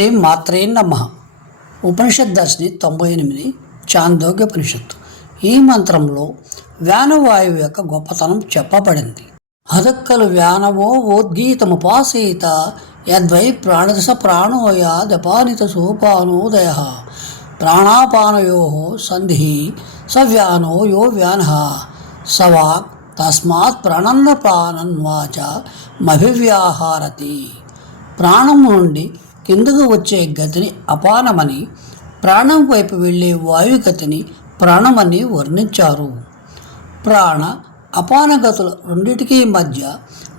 శ్రీ మాత్రే నమ. ఉపనిషత్ దర్శిని తొంభై ఎనిమిది చాందోగ్య ఉపనిషత్తు ఈ మంత్రంలో వ్యానవాయువు యొక్క గొప్పతనం చెప్పబడింది. హదక్కలు వ్యానవో ఓద్గీతముపాసీత యద్వై ప్రాణదశ ప్రాణోయ దపానిత సోపానోదయ. ప్రాణాపానయో సంధి సవ్యానో యో వ్యాన. సవాక్ తస్మాత్ ప్రణన్న ప్రాణన్వాచ మభివ్యాహారతి. ప్రాణం నుండి కిందకు వచ్చే గతిని అపానమని ప్రాణం వైపు వెళ్ళే వాయుగతిని ప్రాణమని వర్ణించారు. ప్రాణ అపానగతుల రెండిటికీ మధ్య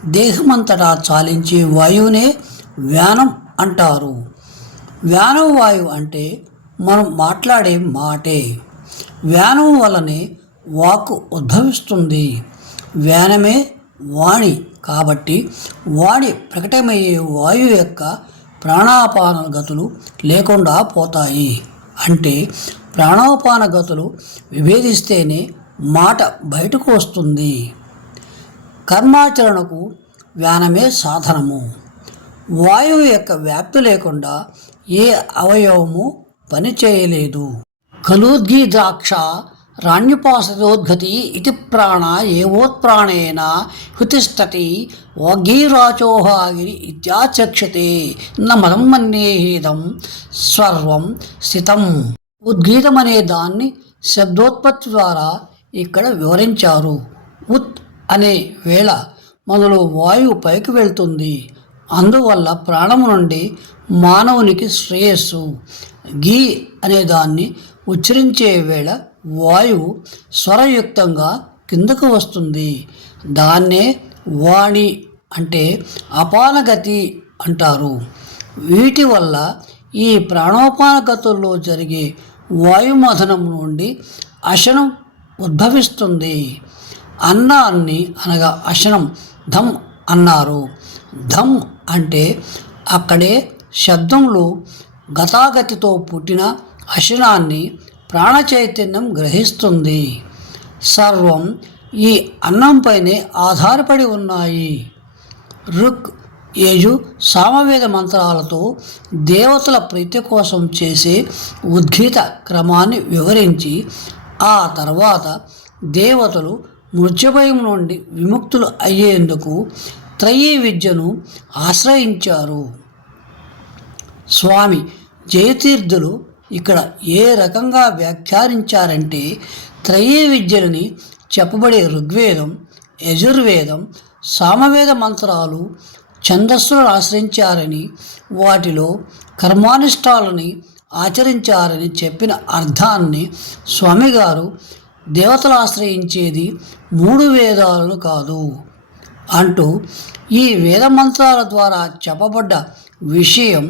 దేహమంతటా చాలించే వాయువునే వ్యానం అంటారు. వ్యానం వాయువు అంటే మనం మాట్లాడే మాటే. వ్యానం వలనే వాక్కు ఉద్భవిస్తుంది. వ్యానమే వాణి కాబట్టి వాణి ప్రకటమయ్యే వాయువు యొక్క ప్రాణాపాన గతులు లేకుండా పోతాయి. అంటే ప్రాణోపాన గతులు విభేదిస్తేనే మాట బయటకు వస్తుంది. కర్మాచరణకు వ్యానమే సాధనము. వాయువు యొక్క వ్యాప్తి లేకుండా ఏ అవయవము పనిచేయలేదు. కలోద్గీద్రాక్ష రాణ్యుపాసతోద్గతి ఇది ప్రాణ ఏవోత్ప్రాణేన హుతిష్టతి వగీరాచోహాగిరి ఇత్యాచక్షతే న మదం మన్యేహిదం స్వర్వం స్థితం. ఉద్గీతం అనే దాన్ని శబ్దోత్పత్తి ద్వారా ఇక్కడ వివరించారు. ఉత్ అనే వేళ మొదలు వాయువు పైకి వెళ్తుంది. అందువల్ల ప్రాణము నుండి మానవునికి శ్రేయస్సు. గీ అనే దాన్ని ఉచ్చరించే వేళ వాయువు స్వరయుక్తంగా కిందకు వస్తుంది. దాన్నే వాణి అంటే అపానగతి అంటారు. వీటి వల్ల ఈ ప్రాణోపానగతుల్లో జరిగే వాయుమథనం నుండి అశనం ఉద్భవిస్తుంది. అన్నాన్ని అనగా అశనం ధమ్ అన్నారు. ధమ్ అంటే అక్కడే శబ్దంలో గతాగతితో పుట్టిన అశనాన్ని ప్రాణచైతన్యం గ్రహిస్తుంది. సర్వం ఈ అన్నంపైనే ఆధారపడి ఉన్నాయి. రుక్ యజు సామవేద మంత్రాలతో దేవతల ప్రీతి కోసం చేసే ఉద్గీత క్రమాన్ని వివరించి ఆ తర్వాత దేవతలు మృత్యుభయం నుండి విముక్తులు అయ్యేందుకు త్రయీ విద్యను ఆశ్రయించారు. స్వామి జయతీర్థులు ఇక్కడ ఏ రకంగా వ్యాఖ్యానించారంటే త్రయీ విద్యలని చెప్పబడే ఋగ్వేదం యజుర్వేదం సామవేద మంత్రాలు ఛందస్సులను ఆశ్రయించారని వాటిలో కర్మానిష్టాలని ఆచరించారని చెప్పిన అర్థాన్ని స్వామిగారు దేవతలు ఆశ్రయించేది మూడు వేదాలను కాదు. అంటూ ఈ వేద మంత్రాల ద్వారా చెప్పబడ్డ విషయం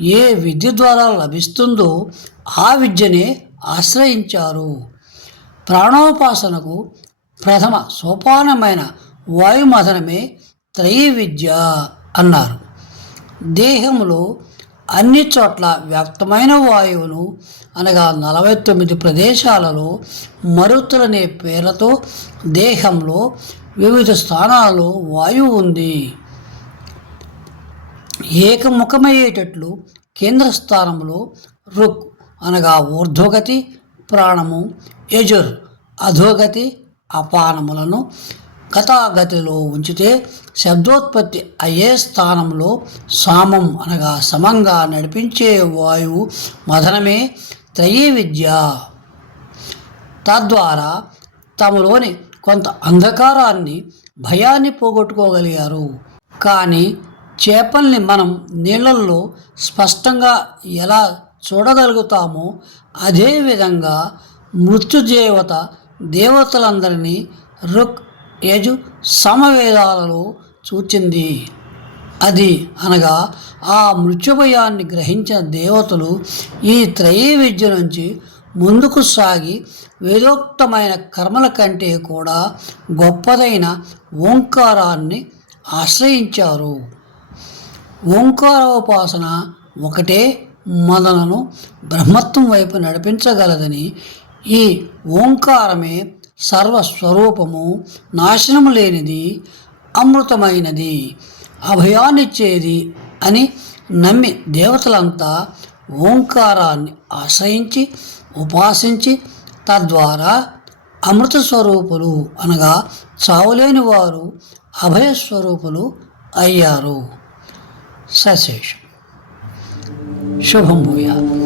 ఏ విద్య ద్వారా లభిస్తుందో ఆ విద్యనే ఆశ్రయించారు. ప్రాణోపాసనకు ప్రథమ సోపానమైన వాయుమథనమే త్రయీ విద్య అన్నారు. దేహంలో అన్ని చోట్ల వ్యాప్తమైన వాయువును అనగా నలభై తొమ్మిది ప్రదేశాలలో మరుతులనే పేర్లతో దేహంలో వివిధ స్థానాల్లో వాయువు ఉంది. ఏకముఖమయ్యేటట్లు కేంద్ర స్థానంలో రుక్ అనగా ఊర్ధ్వగతి ప్రాణము యజుర్ అధోగతి అపానములను గతాగతిలో ఉంచితే శబ్దోత్పత్తి అయ్యే స్థానంలో సామం అనగా సమంగా నడిపించే వాయువు మదనమే త్రయీ విద్య తద్వారా తమలోని కొంత అంధకారాన్ని భయాన్ని పోగొట్టుకోగలిగారు. కానీ చేపల్ని మనం నీళ్ళల్లో స్పష్టంగా ఎలా చూడగలుగుతామో అదేవిధంగా మృత్యుదేవత దేవతలందరినీ రుక్ యజు సమవేదాలలో చూచింది. అది అనగా ఆ మృత్యుభయాన్ని గ్రహించిన దేవతలు ఈ త్రయీ విద్య నుంచి ముందుకు సాగి వేదోక్తమైన కర్మల కంటే కూడా గొప్పదైన ఓంకారాన్ని ఆశ్రయించారు. ఓంకారోపాసన ఒకటే మనలను బ్రహ్మత్వం వైపు నడిపించగలదని ఈ ఓంకారమే సర్వస్వరూపము నాశనము లేనిది అమృతమైనది అభయాన్నిచ్చేది అని నమ్మి దేవతలంతా ఓంకారాన్ని ఆశ్రయించి ఉపాసించి తద్వారా అమృత స్వరూపులు అనగా చావులేని వారు అభయస్వరూపులు అయ్యారు. cessation. Shubham Bhuyat.